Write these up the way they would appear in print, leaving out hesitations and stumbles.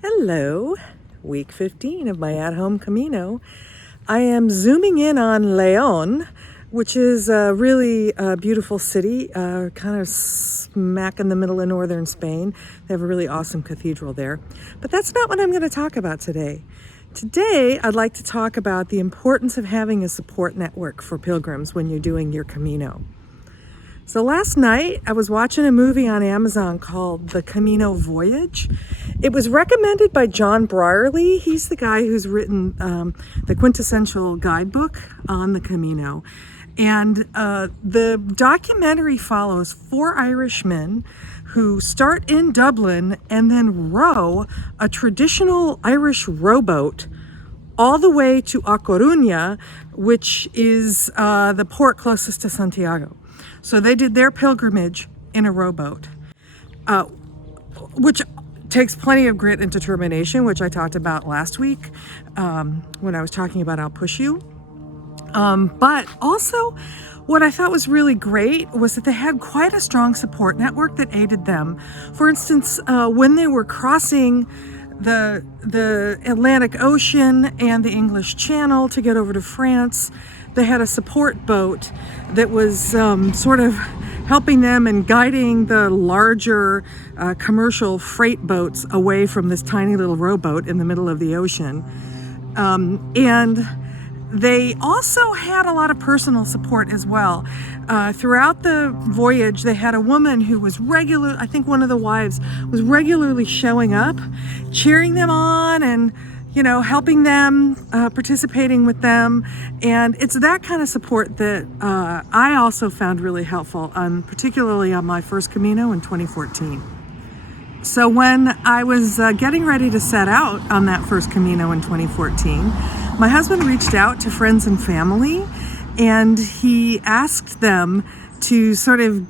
Hello, week 15 of my at-home Camino. I am zooming in on Leon, which is a really beautiful city, kind of smack in the middle of northern Spain. They have a really awesome cathedral there. But that's not what I'm going to talk about today. Today, I'd like to talk about the importance of having a support network for pilgrims when you're doing your Camino. So last night, I was watching a movie on Amazon called The Camino Voyage. It was recommended by John Brierley. He's the guy who's written the quintessential guidebook on the Camino. And the documentary follows 4 Irishmen who start in Dublin and then row a traditional Irish rowboat all the way to A Coruña, which is the port closest to Santiago. So they did their pilgrimage in a rowboat, which takes plenty of grit and determination, which I talked about last week when I was talking about I'll Push You. But also, what I thought was really great was that they had quite a strong support network that aided them. For instance, when they were crossing the Atlantic Ocean and the English Channel to get over to France, they had a support boat that was sort of helping them and guiding the larger commercial freight boats away from this tiny little rowboat in the middle of the ocean. And they also had a lot of personal support as well. Throughout the voyage, they had a woman who was I think one of the wives was regularly showing up, cheering them on and helping them, participating with them. And it's that kind of support that I also found really helpful, particularly on my first Camino in 2014. So when I was getting ready to set out on that first Camino in 2014, my husband reached out to friends and family, and he asked them to sort of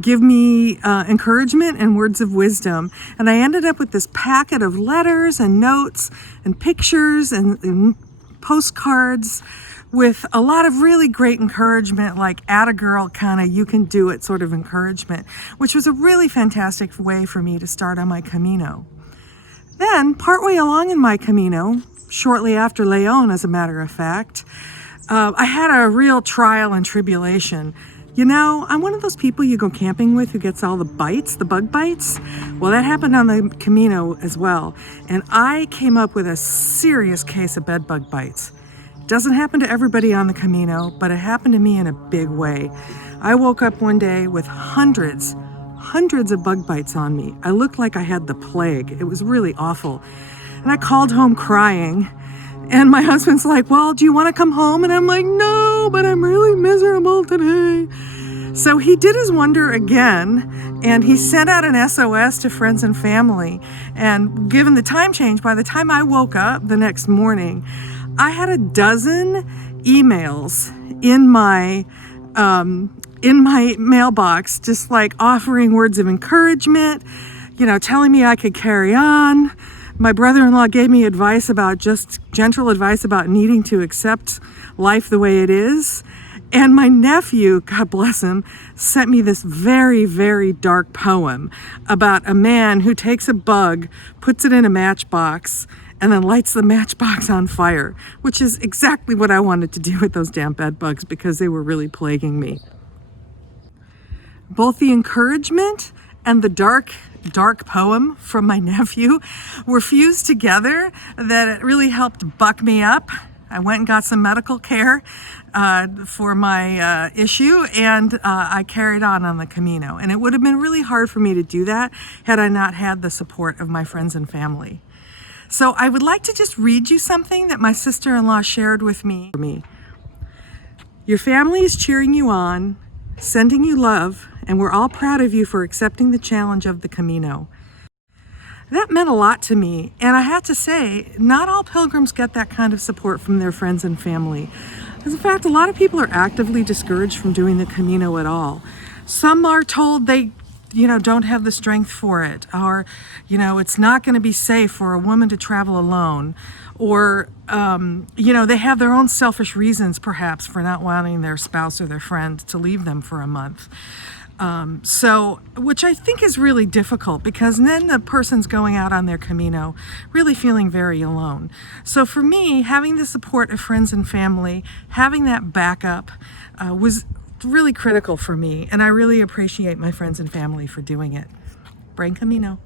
give me encouragement and words of wisdom. And I ended up with this packet of letters and notes and pictures and postcards with a lot of really great encouragement, like atta girl kind of you can do it sort of encouragement, which was a really fantastic way for me to start on my Camino. Then, partway along in my Camino, shortly after Leon, as a matter of fact, I had a real trial and tribulation. I'm one of those people you go camping with who gets all the bites, the bug bites. Well, that happened on the Camino as well. And I came up with a serious case of bedbug bites. It doesn't happen to everybody on the Camino, but it happened to me in a big way. I woke up one day with hundreds of bug bites on me. I looked like I had the plague. It was really awful. And I called home crying. And my husband's like, well, do you want to come home? And I'm like, no, but I'm really miserable today. So he did his wonder again, and he sent out an SOS to friends and family. And given the time change, by the time I woke up the next morning, I had a dozen emails in my mailbox, just like offering words of encouragement, telling me I could carry on. My brother-in-law gave me gentle advice about needing to accept life the way it is. And my nephew, God bless him, sent me this very, very dark poem about a man who takes a bug, puts it in a matchbox, and then lights the matchbox on fire, which is exactly what I wanted to do with those damn bed bugs because they were really plaguing me. Both the encouragement and the dark poem from my nephew were fused together that it really helped buck me up. I went and got some medical care for my issue, and I carried on the Camino. And it would have been really hard for me to do that had I not had the support of my friends and family. So I would like to just read you something that my sister-in-law shared with me. Your family is cheering you on, sending you love, and we're all proud of you for accepting the challenge of the Camino. That meant a lot to me, and I have to say, not all pilgrims get that kind of support from their friends and family. In fact, a lot of people are actively discouraged from doing the Camino at all. Some are told they don't have the strength for it, or it's not going to be safe for a woman to travel alone, or they have their own selfish reasons perhaps for not wanting their spouse or their friend to leave them for a month. So, which I think is really difficult, because then the person's going out on their Camino really feeling very alone. So for me, having the support of friends and family, having that backup was really critical for me, and I really appreciate my friends and family for doing it. Buen Camino.